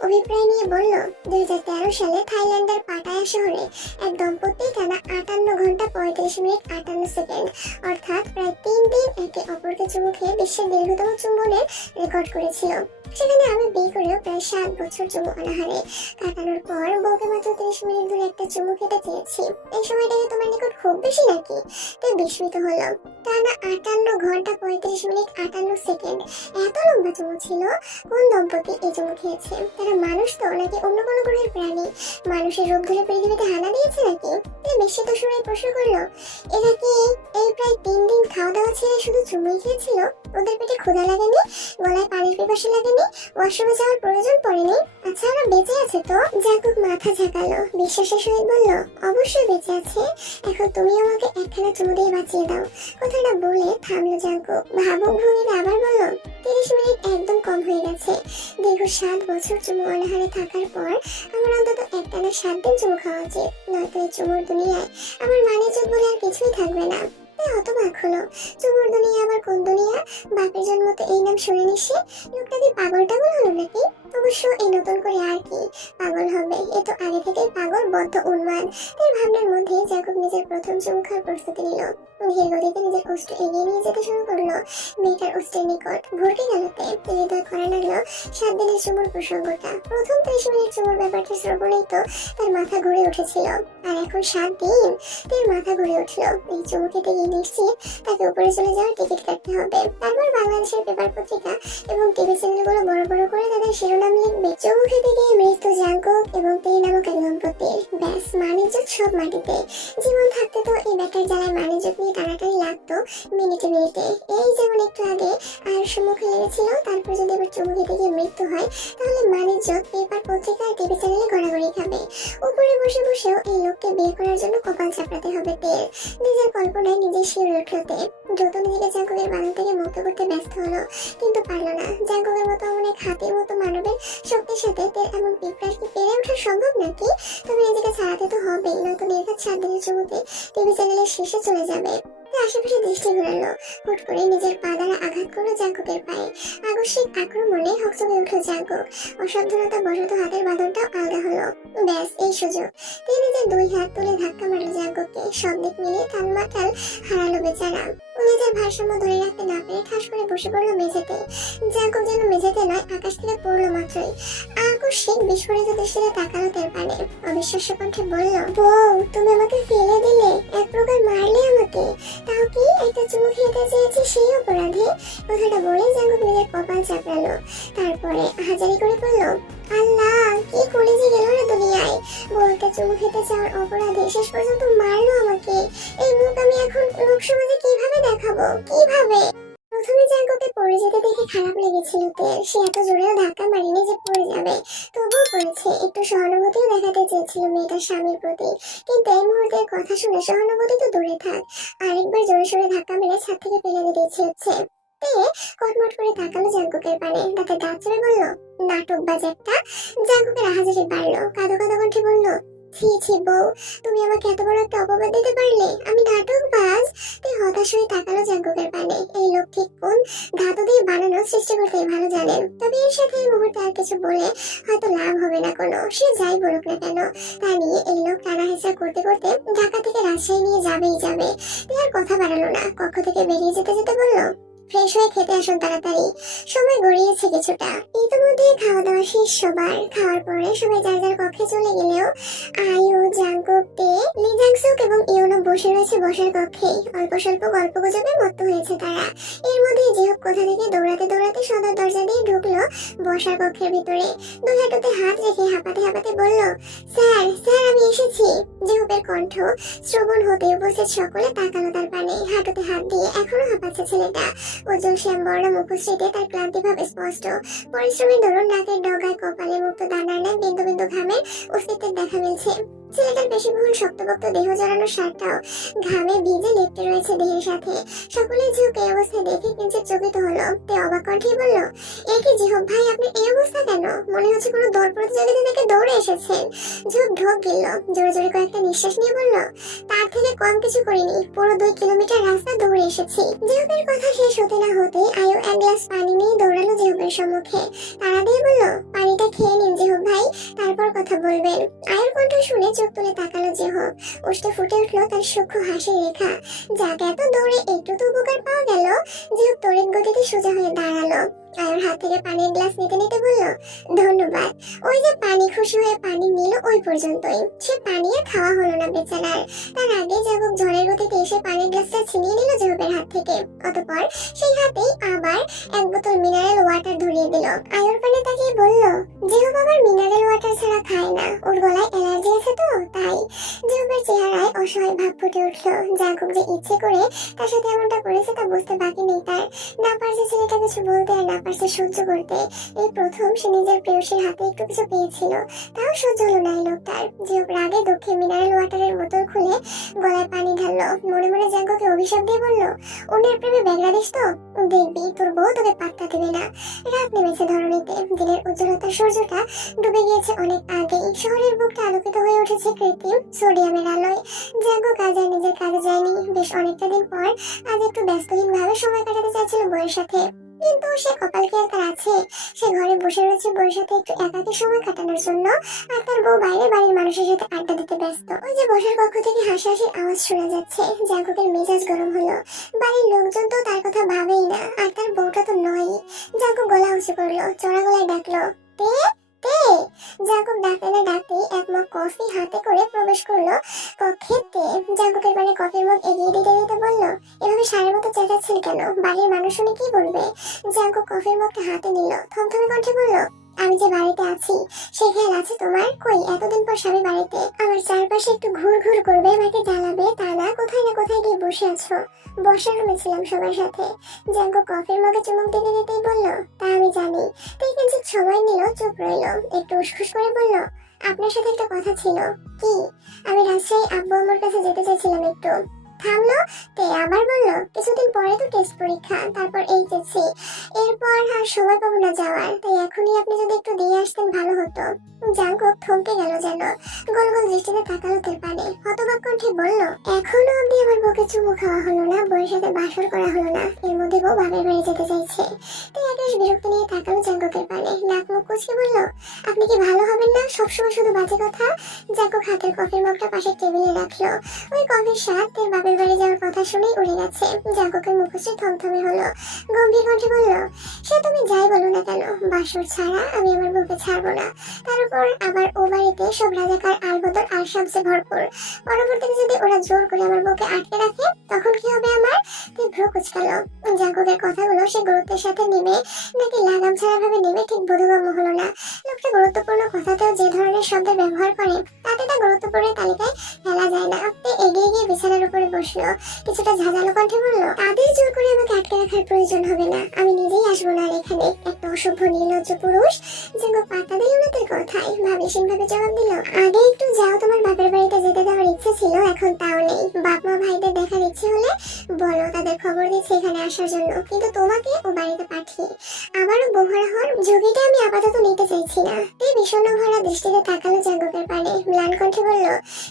অভিপ্রায় নিয়ে বলল, 2013 সালে থাইল্যান্ডের পাটায়া শহরে এক দম্পতি টানা 58 ঘন্টা 35 মিনিট 58 সেকেন্ড, অর্থাৎ প্রায় 3 দিন একে অপরকে চুমু খেয়ে বিশ্বের দীর্ঘতম চুম্বনের রেকর্ড করেছিল। সেখানে আমি বিয়ে করেও প্রায় 7 বছর চুমু অনাহারে কাটানোর পর বউকে মাত্র 30 মিনিট ধরে একটা চুমু খেতে চেয়েছি। এই সময়টাকে তোমার নিকট খুব বেশি নাকি? তাই বিস্মিত হলাম। টানা 58 ঘন্টা 35 মিনিট 58 সেকেন্ড, এত লম্বা চুমু ছিল। কোন দম্পতি এই চুমু খেয়েছে? তারা মানুষ তো নাকি অন্য কোনো গ্রহের প্রাণী? মানুষের রূপ ধরে পৃথিবীতে হানা দিয়েছে নাকি? তাই বিস্মিত সুরে প্রশ্ন করলো, এরা কি এই প্রায় 3 দিন খাওয়া দাওয়া ছেড়ে শুধু চুমুই খেয়েছিল? ওদের পেটে ক্ষুধা লাগেনি, গলায় পানির পিপাসা লাগেনি, ওয়াশরুমে যাওয়ার প্রয়োজন পড়েনি? আচ্ছা, ওরা বেঁচে আছে তো? জাঙ্গুক মাথা ঝাঁকালো, বিশ্বাসের সহিত বলল, অবশ্যই বেঁচে আছে, এখন তুমি আমাকে একখানা চুমু দিয়ে বাঁচিয়ে দাও। কথাটা বলে থামলো জাঙ্গুক, ভাবুক ভঙ্গিতে আবার বলল, 30 মিনিট একদম কম হয়ে গেছে। দীর্ঘ 7 বছর চুমু অনাহারে থাকার পর আমার অন্তত একটানা 7 দিন চুমু খাওয়া উচিত, নয়তো এই চুমুর দুনিয়ায় আমার মানিজ্জত বলে আর কিছুই থাকবে না। হতবাক হলো, চুমুর দুনিয়া আবার কোন দুনিয়া? বাপের জন্ম তো এই নাম শুনেনি সে। লোকটা কি পাগল টাগল হলো নাকি? অবশ্য এই নতুন করে আর কি পাগল হবে, এ তো আগে থেকেই পাগল, বদ্ধ উন্মাদ। তার ভাবনার মধ্যে জাঙ্গুক নিজের প্রথম চুমু খাওয়ার প্রস্তুতি নিল। ধীর গতিতে নিজের অস্ত্র এগিয়ে নিয়ে যেতে শুরু করলো মেয়েটার অস্ত্রের নিকট। ভরকে গেলতে হৃদয় করা লাগলো 7 দিনের চুমুর প্রসঙ্গটা। প্রথম 30 মিনিট চুমুর ব্যাপারটা শ্রবণেই তো তার মাথা ঘুরে উঠেছিল, আর এখন 7 দিন তার মাথা ঘুরে উঠলো। এই চুমু খেতে গিয়ে নিশ্চিত তাকে উপরে চলে যাওয়ার টিকিট কাটতে হবে। তারপর বাংলাদেশের পেপার পত্রিকা এবং টিভি চ্যানেলগুলো বড় বড় করে তাদের শিরোনাম লিখবে, চুমু খেতে গিয়ে মৃত্যু জাঙ্গুক এবং তে নামক এক দম্পতির। ব্যাস, মানিজ্জত সব মাটিতে। জীবন থাকতে তো এই ব্যাটার জ্বালায় মানিজ্জত নিয়ে টানাটানি লাগতো মিনিটে মিনিটে। এই যেমন একটু আগে আর মুখে লেগেছিল, তারপর যদি এবার চুমু খেতে গিয়ে মৃত্যু হয়, তাহলে মানিজ্জত পেপার পত্রিকা আর টিভি চ্যানেলে গড়াগড়ি খাবে। উপরে বসে বসেও এই লোককে বিয়ে করার জন্য কপাল চাপড়াতে হবে তেল। নিজের কল্পনায় নিজে শিউরে উঠল তে। দ্রুত নিজেকে জাঙ্কুকের বাঁধন থেকে মুক্ত করতে ব্যস্ত হলো, কিন্তু পারল না। জাঙ্কুকের মতো অনেক হাতির মতো মানবের শক্তির সাথে তেল এমন পিঁপড়ার কি পেরে ওঠা সম্ভব নাকি? তবে নিজেকে ছাড়াতে তো হবেই, নয়তো নির্ঘাত 7 দিনের চুমুতে টিভি চ্যানেলের শীর্ষে চলে যাবে। আশেপাশে দৃষ্টি ঘোরালো, হুট করে নিজের পা দ্বারা আঘাত করলো জাঙ্কুকের পায়ে। আকস্মিক আক্রমণে হকচকে উঠল জাঙ্কুক। অসাবধানতা বশত হাতের বাঁধনটাও আলগা হলো। ব্যাস, এই সুযোগ। তিনি নিজের 2 হাত তুলে ধাক্কা মারল জাঙ্কুককে। সব দিক মিলিয়ে টালমাটাল হারালো বেচারা। নিজের ভারসাম্য ধরে রাখতে না পেরে ঠাস করে বসে পড়লো মেঝেতে। জাঙ্কুক যেন মেঝেতে নয়, আকাশ থেকে পড়লো মাত্রই। আকস্মিক বিস্ফোরিত দৃষ্টিতে তাকালো তের পানে। অবিশ্বাস্য কণ্ঠে বলল, বউ, তুমি আমাকে ফেলে দিলে, এক প্রকার মারলে আমাকে, তাও কি একটা চুমু খেতে চেয়েছি সেই অপরাধে? কথাটা বলে জাঙ্কুক নিজের কপাল চাপড়ালো। তারপরে হাজারি করে বলল, আল্লাহ, কি করে যে গেল রে দুনিয়ায়! বউকে চুমু খেতে চাওয়ার অপরাধে শেষ পর্যন্ত মারলো আমাকে। এই মুখ আমি এখন লোকসমাজে কিভাবে দেখাবো, কিভাবে? প্রথমে জাঙ্কুকে পড়ে যেতে দেখে খারাপ লেগেছিল তের। সে এত জোরেও ধাক্কা মারিনি যে পড়ে যাবে, তবুও পড়েছে। একটু সহানুভূতিও দেখাতে চেয়েছিল মেয়েটার স্বামীর প্রতি, কিন্তু এই মুহূর্তের কথা শুনে সহানুভূতি তো দূরে থাক, আরেকবার জোরে সোরে ধাক্কা মেরে ছাদ থেকে ফেলে দিতে ইচ্ছে হচ্ছে। তে কটমট করে তাকালো জাঙ্কুকের পানে, তাতে দাঁত চেপে বলল, নাটকবাজ একটা। জাঙ্কুকের আহাজারি বাড়লো, কাঁদো কাঁদো কণ্ঠে বলল, ছি ছি বউ, তুমি আমাকে এত বড় একটা অপবাদ দিতে পারলে? আমি নাটকবাজ? তুই হতাশ হয়ে তাকালো জাঙ্কুকের পানে। এই লোক ঠিক কোন ধাতু দিয়ে বানানো সৃষ্টি করতেই ভালো জানেন। তবে এর সাথে এই মুহূর্তে আর কিছু বলে হয়তো লাভ হবে না কোনো। সে যাই বলুক না কেন, তা নিয়ে এই লোক টানা হেঁচড়া করতে করতে ঢাকা থেকে রাজশাহী নিয়ে যাবেই যাবে। তুই আর কথা বাড়ালো না, কক্ষ থেকে বেরিয়ে যেতে যেতে বলল, ফ্রেশ হয়ে খেতে আসুন তাড়াতাড়ি, সময় গড়িয়েছে কিছুটা। ইতিমধ্যে খাওয়া দাওয়া শেষ সবার। খাওয়ার পরে সবাই যার যার কক্ষে চলে গেলেও আয়ু, জাঙ্কুক, তে, লি জাংসুক এবং ইয়োনো বসে রয়েছে বসার কক্ষেই। অল্প স্বল্প গল্প গুজবে মত্ত হয়েছে তারা। এর মধ্যে জিহুক কোথা থেকে দৌড়াতে দৌড়াতে সদর দরজা দিয়ে ঢুকলো বসার কক্ষের ভিতরে। দুই হাঁটুতে হাত রেখে হাঁপাতে হাঁপাতে বলল, স্যার, স্যার, আমি এসেছি। জিহুকের কণ্ঠ শ্রবণ হতে উপস্থিত সকলে তাকালো তার পানে। হাঁটুতে হাত দিয়ে এখনো হাঁপাচ্ছে ছেলেটা। উজ্জ্বল শ্যামবর্ণ মুখশ্রীতে তার ক্লান্তি ভাবে স্পষ্ট। পরিশ্রমের দরুন নাকের ডগায় কপালে মুক্ত দানার ন্যায় বিন্দু বিন্দু ঘামের অস্তিত্বের দেখা মিলছে। ছেলেটার বেশিবহুল শক্তপোক্ত দেহ জড়ানো শার্টটাও ঘামে ভিজে লেপ্টে রয়েছে দেহের সাথে। সকলে ঝোঁক এই অবস্থায় দেখে কিঞ্চিত চকিত হলো। তে অবাক কণ্ঠেই বলল, এ কি জিহক ভাই, আপনার এই অবস্থা কেন? মনে হচ্ছে কোনো দৌড় প্রতিযোগিতা থেকে দৌড়ে এসেছেন। ঝোঁক ঢোক গিলল, জোরে জোরে কয়েকটা নিঃশ্বাস নিয়ে বলল, তার থেকে কম কিছু করিনি, পুরো 2 কিলোমিটার রাস্তা দৌড়ে এসেছি। জিহকের কথা শেষ হতে না হতে আয়ু এক গ্লাস পানি নিয়ে দৌড়ালো জিহকের সম্মুখে। তারা দিয়ে বলল, পানিটা খেয়ে নিন জিহক ভাই, তারপর কথা বলবেন। আয়ুর কণ্ঠ শুনে চোখ তুলে তাকালো জিহক। ওষ্ঠে ফুটে উঠলো তার সূক্ষ্ম হাসির রেখা। যাকে এত দৌড়ে একটু তো উপকার পাওয়া গেল। জিহক তড়িৎ গতিতে সোজা হয়ে দাঁড়ালো। আয়ুর হাত থেকে পানির গ্লাস নিতে নিতে বলল, ধন্যবাদ। ওই যে পানি, খুশি হয়ে পানি নিল ওই পর্যন্তই। সে পানি আর খাওয়া হলো না বেচারার। তার আগে জাগুক ঝড়ের গতিতে এসে পানির গ্লাসটা ছিনিয়ে নিল জিহকের হাত থেকে। অতঃপর সেই হাতেই আবার এক বোতল মিনারেল ওয়াটার ধরিয়ে দিল। আয়ুর পানে তাকিয়ে বলল, জিহক আবার মিনারেল ওয়াটার ছাড়া খায় না, ওর গলায় অ্যালার্জি আছে তো তাই। জিহকের চেহারায় অসহায় ভাব ফুটে উঠল। জাগুক যে ইচ্ছে করে তার সাথে এমনটা করেছে তা বুঝতে বাকি নেই তার। না পারছে ছেলেটা কিছু বলতে আর না পারছে সহ্য করতে। এই প্রথম সে নিজের প্রেয়সীর হাতে একটু কিছু পেয়েছিল, তাও সহ্য হলো না এই লোকটার। জিহক রাগে দুঃখে মিনারেল ওয়াটারের বোতল খুলে গলায় পানি ঢাললো। মনে মনে জাঙ্কুকে অভিশাপ দিয়ে বলল, অন্যের প্রেমে ব্যাগরা দিস তো, দেখবি তোর বউ তোকে পাত্তা দেবে না। রাত নেমেছে ধরণীতে। দিনের উজ্জ্বলতার সূর্যটা ডুবে গিয়েছে অনেক আগেই। শহরের বুকটা আলোকিত হয়ে উঠেছে কৃত্রিম সোডিয়ামের আলোয়। জাঙ্কুক আজ আর নিজের কাজে যায়নি। বেশ অনেকটা দিন পর আজ একটু ব্যস্তহীন ভাবে সময় কাটাতে চাইছিল বউয়ের সাথে, কিন্তু সে কপাল কি আর তার আছে? সে ঘরে বসে রয়েছে বউয়ের সাথে একটু একাকী সময় কাটানোর জন্য, আর তার বউ বাইরে বাড়ির মানুষের সাথে আড্ডা দিতে ব্যস্ত। ওই যে বসার কক্ষ থেকে হাসাহাসির আওয়াজ শোনা যাচ্ছে। জাঙ্কুকের মেজাজ গরম হলো। বাড়ির লোকজন তো তার কথা ভাবেই না, আর তার বউটা তো নয়ই। জাঙ্কুক গলা উঁচু করলো, চড়া গলায় ডাকলো, তে তে। জাঙ্কুক ডাকতে না ডাকতেই এক মগ কফি হাতে করে প্রবেশ করলো কক্ষে তে। জাঙ্কুকের মানে কফির মগ এগিয়ে দিতে দিতে বলল, এভাবে সারের মতো চেঁচাচ্ছেন কেন? বাড়ির মানুষ শুনে কি বলবে? জাঙ্কুক কফির মগটা হাতে নিল, থমথমে কণ্ঠে বলল, আমি যে বাড়িতে আছি সে খেয়াল আছে তোমার? কই এতদিন পর স্বামী বাড়িতে, আমার চারপাশে একটু ঘুর ঘুর করবে, আমাকে জ্বালাবে, তা না কোথায় না কোথায় গিয়ে বসে আছো। বসার রুমে ছিলাম সবার সাথে। জাঙ্কুক কফির মগে চুমুক দিতে দিতেই বলল, তা আমি জানি। তাই কিঞ্চিত সময় নিল, চুপ রইল, একটু উসখুস করে বলল, আপনার সাথে একটা কথা ছিল। কি? আমি রাজশাহী আব্বু আম্মুর কাছে যেতে চাইছিলাম একটু। থামলো, তে আবার বলল কিছুদিন পরে তো টেস্ট পরীক্ষা, তারপর এইচএসসি, এরপর আর সময় পাবো না যাওয়ার, তাই এখনই আপনি যদি একটু দিয়ে আসতেন ভালো হতো। জাঙ্কুক থমকে গেল যেন, গোল গোল দৃষ্টিতে তাকালো তের পানে, হতবাক কণ্ঠে বলল, এখনো অব্দি আমার বুকে চুমু খাওয়া হলো না, বউয়ের সাথে বাসর করা হলো না, এর মধ্যে বউ বাপের বাড়ি যেতে চাইছে। তাই আকাশ বিরক্তি নিয়ে তাকালো জাঙ্কুকের পানে, নাক মুখ কুচকে বলল, আপনি কি ভালো হবেন না? সবসময় শুধু বাজে কথা। জাঙ্কুক হাতের কফির মগটা পাশের টেবিলে রাখলো। ওই কফির স্বাদ তের বাপের বাড়ি যাওয়ার কথা শুনেই উড়ে গেছে। জাঙ্কুকের মুখশ্রী থমথমে হলো, গম্ভীর কণ্ঠে বলল, সে তুমি যাই বলো না কেন, বাসর ছাড়া আমি আমার বউকে ছাড়বো না। তার উপর আবার ও বাড়িতে সব রাজাকার আলবদর আর সবচেয়ে ভরপুর। পরবর্তীতে যদি ওরা জোর করে আমার বউকে আটকে রাখে তখন কি হবে আমার? তুই ভ্রু কুচকালো। জাঙ্কুকের কথাগুলো সে গুরুত্বের সাথে নেবে নাকি লাগাম ছাড়া ভাবে নেবে ঠিক বোধগম্য হলো না। লোকটা গুরুত্বপূর্ণ কথাতেও যে ধরনের শব্দের ব্যবহার করে তাতে তা গুরুত্বপূর্ণ তালিকায় ফেলা যায় না। আপনি এগিয়ে গিয়ে বিছানার উপরে বসলো, কিছুটা ঝাঁঝালো কণ্ঠে বলল, তাদের জোর করে আমাকে আটকে রাখার প্রয়োজন হবে না, আমি নিজেই আসবো না আর এখানে। একটা অসভ্য নির্লজ্জ পুরুষ। জাঙ্কুক পাত্তা দিল না তার কথায়, ভাবলেশীন ভাবে জবাব দিল, আগে একটু যাও, তোমার বাপের বাড়িতে যেতে দেওয়ার ইচ্ছে ছিল, এখন তাও নেই। বাপ মা ভাইদের দেখার ইচ্ছে হলে বলো, তাদের খবর দিচ্ছে এখানে আসার জন্য, কিন্তু তোমাকে ও বাড়িতে পাঠিয়ে আবারও বোহরা হওয়ার ঝুঁকিটা আমি আপাতত নিতে চাইছি না। এই বিষণ্ণ ভরা দৃষ্টিতে তাকালো জাঙ্কুকের পানে, ম্লান কণ্ঠে বলল,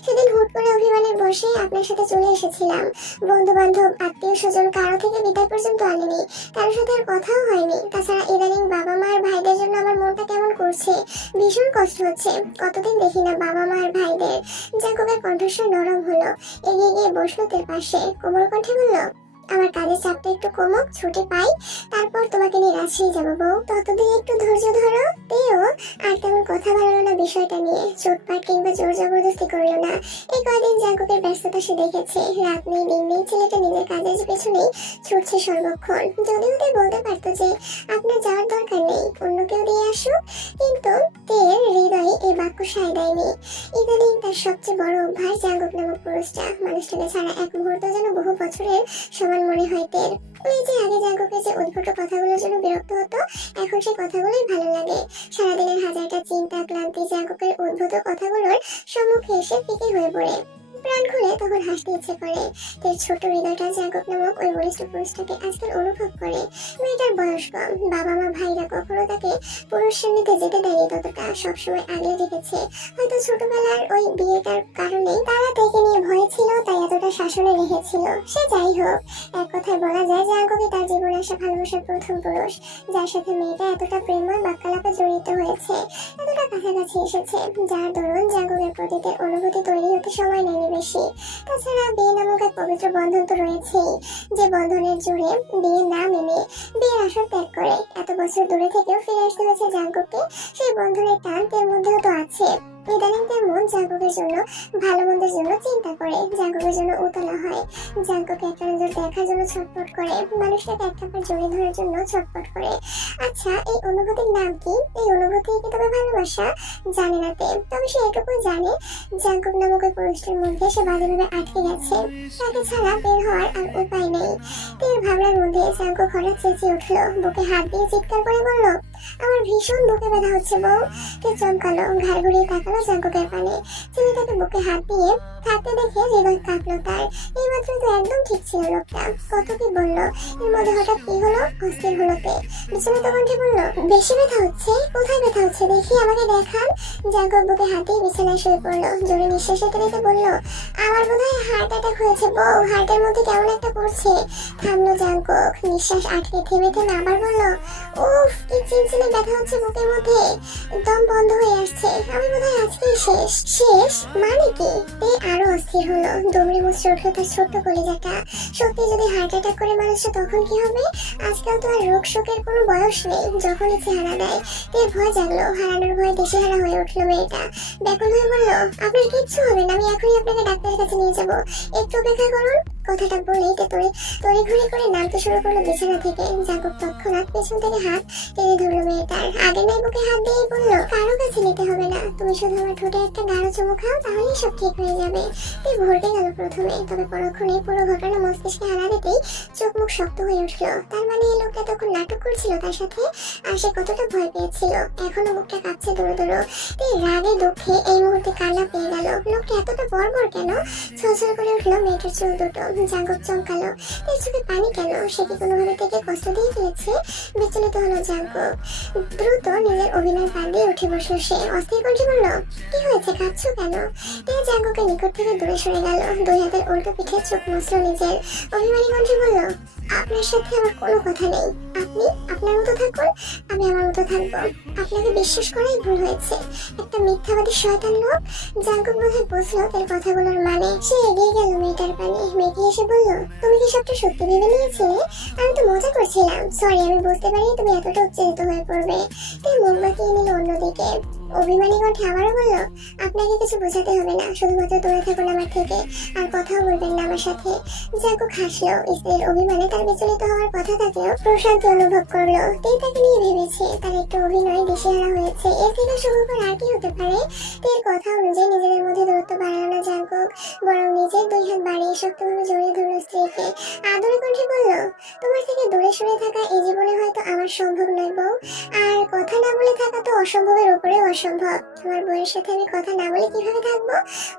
সেদিন হুট করে অভিমানের বসে আপনার সাথে চলে এসেছিলাম। বন্ধু বান্ধব আত্মীয় স্বজন কারো থেকে বিদায় পর্যন্ত আনেনি, কারোর সাথে আর কথাও হয়নি। তাছাড়া ইদানিং বাবা মা আর ভাইদের জন্য আমার মনটা কেমন করছে, ভীষণ কষ্ট হচ্ছে। কতদিন দেখি না বাবা মা আর ভাইদের। জাঙ্কুকের কণ্ঠস্বর নরম হলো, এগিয়ে গিয়ে বসলো তের পাশে, কোমল কণ্ঠে বলল, আমার কাজের চাপটা একটু কমুক, ছুটি পাই, তারপর তোমাকে নিয়ে রাজশাহী যাবো বউ, ততদিন একটু ধৈর্য ধরো। তেও আর তেমন কথা বাড়ালো না বিষয়টা নিয়ে, চোটপাট কিংবা জোর জবরদস্তি করলো না। এই কয়দিন জাঙ্কুকের ব্যস্ততা সে দেখেছে, রাত নেই দিন নেই ছেলেটা নিজের কাজের পেছনেই ছুটছে সর্বক্ষণ। যদিও তে বলতে পারতো যে আপনার যাওয়ার দরকার নেই, অন্য কেউ দিয়ে আসুক, কিন্তু তের হৃদয়ে এই বাক্য সায় দেয়নি। ইদানিং তার সবচেয়ে বড় অভ্যাস জাঙ্কুক নামক পুরুষটা, মানুষটাকে ছাড়া এক মুহূর্ত যেন বহু বছরের সমান মনে হয় তের। ওই যে আগে জাঙ্কুকের যে উদ্ভট কথাগুলোর জন্য বিরক্ত হতো, এখন সেই কথাগুলোই ভালো লাগে। সারাদিনের হাজারটা চিন্তা ক্লান্তি জাঙ্কুকের উদ্ভট কথাগুলোর সম্মুখে এসে ফিকে হয়ে পড়ে। প্রাণ খুলে তখন হাসতে ইচ্ছে করে। তার ছোট হৃদয়টা জাঙ্কুক নামক ওই বলিষ্ঠ পুরুষটাকে আজকাল অনুভব করে। মেয়েটার বয়স কম, বাবা মা ভাইরা কখনো তাকে পুরুষ শ্রেণীতে যেতে দেয়নি, ততটা সবসময় আগলে রেখেছে। হয়তো ছোটবেলার ওই বিয়েটার কারণে তারা তাকে নিয়ে ভয় ছিল, তাই এতটা শাসনে রেখেছিল। সে যাই হোক, এক কথায় বলা যায় জাঙ্কুকই তার জীবনে আসা ভালোবাসার প্রথম পুরুষ, যার সাথে মেয়েটা এতটা প্রেমময় বাক্যালাপে জড়িত হয়েছে, এতটা কাছাকাছি এসেছে, যার দরুন জাঙ্কুকের প্রতি তার অনুভূতি তৈরি হতে সময় নেয়নি বেশি। তাছাড়া বিয়ে নামক এক পবিত্র বন্ধন তো রয়েছেই, যে বন্ধনের জোরে বিয়ে না মেনে বিয়ের আসর ত্যাগ করে এত বছর দূরে থেকেও ফিরে আসতে হয়েছে জাঙ্কুককে। সেই বন্ধনের টান তের মধ্যেও তো আছে। ইদানিং তার মন জাঙ্কুকের জন্য, ভালো মন্দের জন্য চিন্তা করে, জাঙ্কুকের জন্য উতলা হয়, জাঙ্কুকে একটা নজর দেখার জন্য ছটফট করে, মানুষটাকে একটা পর জড়িয়ে ধরার জন্য ছটফট করে। আচ্ছা, এই অনুভূতির নাম কি? এই অনুভূতি কি তবে ভালোবাসা? জানে না তে, তবে সে এটুকু জানে জাঙ্কুক নামক ওই পুরুষটির মধ্যে সে বাজেভাবে আটকে গেছে, তাকে ছাড়া বের হওয়ার আর উপায় নেই। তের ভাবনার মধ্যে জাঙ্কুক হঠাৎ চেঁচিয়ে উঠলো, বুকে হাত দিয়ে চিৎকার করে বলল, আমার ভীষণ বুকে ব্যথা হচ্ছে বউ। তে চমকালো, ঘাড় ঘুরিয়ে তাকালো জাঙ্কুকের পানে। ছেলেটাকে বুকে হাত দিয়ে থাকতে দেখে হৃদয় কাঁপলো তার। এইমাত্র তো একদম ঠিক ছিল লোকটা, কত কি বললো, এর মধ্যে হঠাৎ কি হলো? অস্থির হলো তে, বিছানাতে কণ্ঠে বলল, বেশি ব্যথা হচ্ছে? কোথায় ব্যথা হচ্ছে দেখি, আমাকে দেখান। জাঙ্কুক বুকে হাত দিয়ে বিছানায় শুয়ে পড়লো, জোরে নিঃশ্বাস নিতে বলল, আমার বোধহয় হার্ট অ্যাটাক হয়েছে বউ, হার্টের মধ্যে কেমন একটা করছে। থামলো জাঙ্কুক, নিঃশ্বাস আটকে থেমে থেমে আবার বলল, উফ, কি চিনচিনে ব্যথা হচ্ছে বুকের মধ্যে, দম বন্ধ হয়ে আসছে, আমি বোধহয় আজকেই শেষ। শেষ মানে কি? তে আরো অস্থির হলো, দমড়ে মুচড়ে উঠলো তার ছোট্ট কলিজাটা। সত্যি যদি হার্ট অ্যাটাক করে মানুষটা তখন কি হবে? আজকাল তো আর রোগ শোকের কোনো বয়স নেই, যখন ইচ্ছে হারা দেয়। তে ভয় জাগলো, হারানোর ভয়ে দিশেহারা হয়ে উঠলো মেয়েটা। ব্যাকুল হয়ে বলল, আপনার কিচ্ছু হবে না, আমি এখনই আপনাকে ডাক্তারের কাছে নিয়ে যাবো, একটু অপেক্ষা করুন। কথাটা বলেই তেতরে তড়ি ঘড়ি করে নামতে শুরু করলো বিছানা থেকে। জাঙ্কুক তৎক্ষণাৎ পেছন থেকে হাত টেনে ধরলো মেয়েটার। আগের নাই বুকে হাত দিয়ে বলল, কারো কাছে নিতে হবে না, তুমি শুধু আমার ঠোঁটে একটা গাঢ় চুমু খাও, তাহলেই সব ঠিক হয়ে যাবে। তে ভরকে গেল প্রথমে, তবে পরক্ষণে পুরো ঘটনা মস্তিষ্কে হানা দিতেই চোখ মুখ শক্ত হয়ে উঠলো। তার মানে এই লোকটা তখন নাটক করছিল তার সাথে, আর সে কতটা ভয় পেয়েছিল। এখনো মুখটা কাঁপছে দূর দূর। তে রাগে দুঃখে এই মুহূর্তে কান্না পেয়ে গেল। লোকটা এতটা বর্বর কেন? ছলছল করে উঠলো মেয়েটার চুল দুটো। জাঙ্কুক চমকালো। এর চোখে পানি কেন? সে কি কোনোভাবে থেকে কষ্ট দিয়ে ফেলেছে? বিচলিত হলো জাঙ্কুক। দ্রুত নিজের অভিনয় বাদ দিয়ে উঠে বসলো সে। অস্থির কণ্ঠে বলল, কি হয়েছে, কাঁদছো কেন? তে জাঙ্কুকের নিকট থেকে দূরে সরে গেল। দুই হাতের উল্টো পিঠে চোখ মুছলো নিজের। অভিমানী কণ্ঠে বলল, আপনার সাথে আমার কোনো কথা নেই। আপনি আপনার মতো থাকুন, আমি আমার মতো থাকবো। আপনাকে বিশ্বাস করাই ভুল হয়েছে। একটা মিথ্যাবাদী শয়তান লোক। জাঙ্কুক বোধহয় বুঝলো তার কথাগুলোর মানে। সে এগিয়ে গেল মেয়েটার পানে। মেয়েটি এসে বলল, তুমি কি সবটা সত্যি ভেবে নিয়েছিলে? আমি তো মজা করছিলাম। সরি, আমি বুঝতে পারি তুমি এতটা উত্তেজিত হয়ে পড়বে। তাই মুখ বাঁকিয়ে নিল অন্যদিকে। অভিমানী কণ্ঠে আবারও বলল, আপনাকে কিছু বোঝাতে হবে না, শুধুমাত্র দূরে থাকুন আমার থেকে, আর কথাও বলবেন না আমার সাথে। জাঙ্কুক হাসলো। স্ত্রীর অভিমানে তার বিচলিত হওয়ার কথা থাকলেও প্রশান্তি অনুভব করলো। তেই তাকে নিয়ে ভেবেছে তার একটু অভিনয় দিশেহারা হয়েছে। এর থেকে শুভকর আর কি হতে পারে? তের কথা অনুযায়ী নিজেদের মধ্যে দূরত্ব বাড়ালো না জাঙ্কুক, বরং নিজের দুই হাত বাড়িয়ে শক্তভাবে জড়িয়ে ধরলো স্ত্রীকে। আদরে কণ্ঠে বলল, তোমার থেকে দূরে সরে থাকা এই জীবনে হয়তো আমার সম্ভব নয় বউ, আর কথা না বলে থাকা তো অসম্ভবের উপরেও অসম্ভব। তোমার বউয়ের সাথে আমি কথা না বলে কিভাবে থাকবো?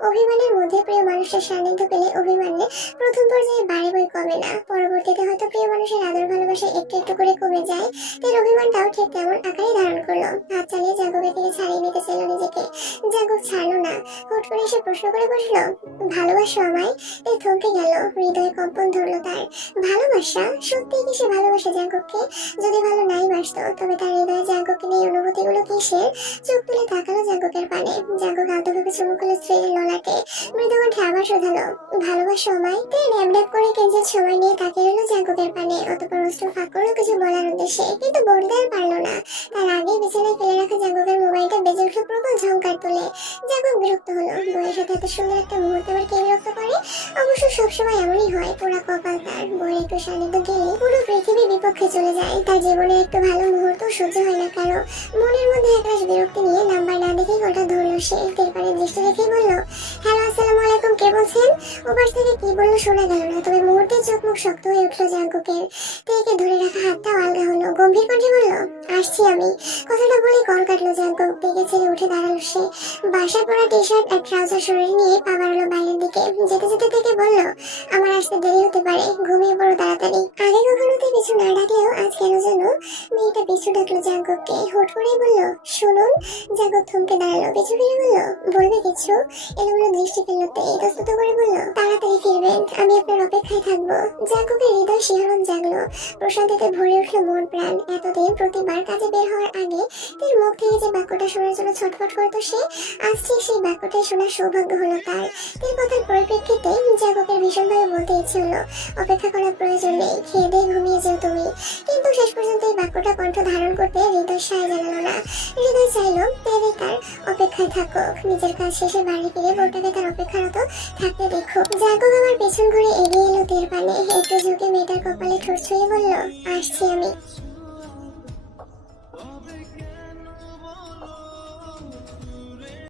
অভিমানের মধ্যে প্রিয় মানুষের সান্নিধ্য পেলে অভিমানে প্রথম পর্যায়ে বাড়ে বই কমে না, পরবর্তীতে হয়তো প্রিয় মানুষের আদর ভালোবাসা একটু একটু করে কমে যায়। তার অভিমানটাও ঠিক তেমন আকারে ধারণ করলো। হাত চালিয়ে জাঙ্কুকের থেকে ছাড়িয়ে নিতে চাইল নিজেকে। জাঙ্কুক ছাড়লো না। হুট করে এসে প্রশ্ন করে বসলো, ভালোবাসো আমায়? তাই থমকে গেল। হৃদয়ে কম্পন ধরলো তার। ভালোবাসা? সত্যি কি সে ভালোবাসে জাঙ্কুককে? যদি ভালো নাই বাসতো, তবে তার হৃদয়ে জাঙ্কুককে নিয়ে অনুভূতিগুলো কিসের? চোখ তুলে তাকালো জাঙ্কুকের পানে। জাঙ্কুক আলতোভাবে চুমু খেলো স্ত্রীর ললাটে। মৃদু কণ্ঠে আবার শোধালো, ভালোবাসো আমায়? তাই র্যামড্যাপ করে কেঞ্চের সময় নিয়ে তাকিয়ে রইল জাঙ্কুকের পানে। অতঃপর অস্ত্র ফাঁক করলো কিছু বলার উদ্দেশ্যে, কিন্তু বলতে আর পারলো না। তার আগেই বিছানায় ফেলে রাখা জাঙ্কুকের মোবাইলটা বেজে উঠলো প্রবল ঝংকার তুলে। জাঙ্কুক বিরক্ত হলো। বইয়ের সাথে এত সুন্দর একটা মুহূর্ত আবার কে বিরক্ত করে? অবশ্য সবসময় এমনই হয়। পোড়া কপাল তার। বইয়ের একটু সান্নিধ্য গেলে পুরো পৃথিবীর বিপক্ষে চলে যায়। তার জীবনের একটু ভালো মুহূর্ত সহ্য হয় না কারো। মনের মধ্যে একরাশ বিরক্তি নিয়ে নাম্বার না দেখেই গোটা ধরলো সে। তেরপানে দৃষ্টি রেখেই বলল, হ্যালো, আসসালামু আলাইকুম, কে বলছেন? ওপাশ থেকে কি বললো শোনা গেল না, তবে মুহূর্তে চোখ মুখ শক্ত হয়ে উঠলো জাঙ্কুকের। তেকে ধরে রাখা হাতটাও আলগা হলো। গম্ভীর কণ্ঠে বলল, আসছি আমি। কথাটা বলে কল কাটলো জাঙ্কুক। তেকে ছেড়ে উঠে দাঁড়ালো সে। বাসায় পরা টি শার্ট আর ট্রাউজার শরীরে নিয়ে পা বাড়ালো বাইরের দিকে। যেতে যেতে থেকে বলল, আমার আসতে দেরি হতে পারে, ঘুমিয়ে পড়ো তাড়াতাড়ি। আগে কখনোতে পিছু না ডাকলেও আজ কেন যেন মেয়েটা পিছু ডাকলো জাঙ্কুককে। হুট করেই বলল, শুনুন। জাঙ্কুক থমকে দাঁড়ালো। পিছু ফিরে বলল, বলবে কিছু? এলোমেলো দৃষ্টি ফেললো তে। ইতস্তত করে বলল, তাড়াতাড়ি ফিরবেন, আমি আপনার অপেক্ষায় থাকবো। জাঙ্কুকের হৃদয় শিহরণ জাগলো। প্রশান্তিতে ভরে উঠলো মন প্রাণ। এতদিন প্রতিবার কাজে বের হওয়ার আগে তার মুখ থেকে যে বাক্যটা শোনার জন্য ছটফট করতো সে, আজ ঠিক সেই বাক্যটাই শোনার সৌভাগ্য হলো তার। তার কথার পরিপ্রেক্ষিতে জাঙ্কুকের ভীষণভাবে বলতে ইচ্ছে হলো, অপেক্ষা করার প্রয়োজন নেই, খেয়ে দিয়ে ঘুমিয়ে যেও তুমি। কিন্তু শেষ পর্যন্ত এই বাক্যটা কণ্ঠ ধারণ করতে হৃদয় সায় জানালো না। হৃদয় চাইলো তেরে তার অপেক্ষায় থাকুক। নিজের কাজ শেষে বাড়ি ফিরে বউটাকে তার অপেক্ষারত থাকতে দেখো। জাঙ্কুক আবার পেছন ঘুরে এগিয়ে এলো তের পানে। একটু ঝুঁকে মেয়েটার কপালে ঠোঁট ছুঁয়ে বলল, আসছি আমি।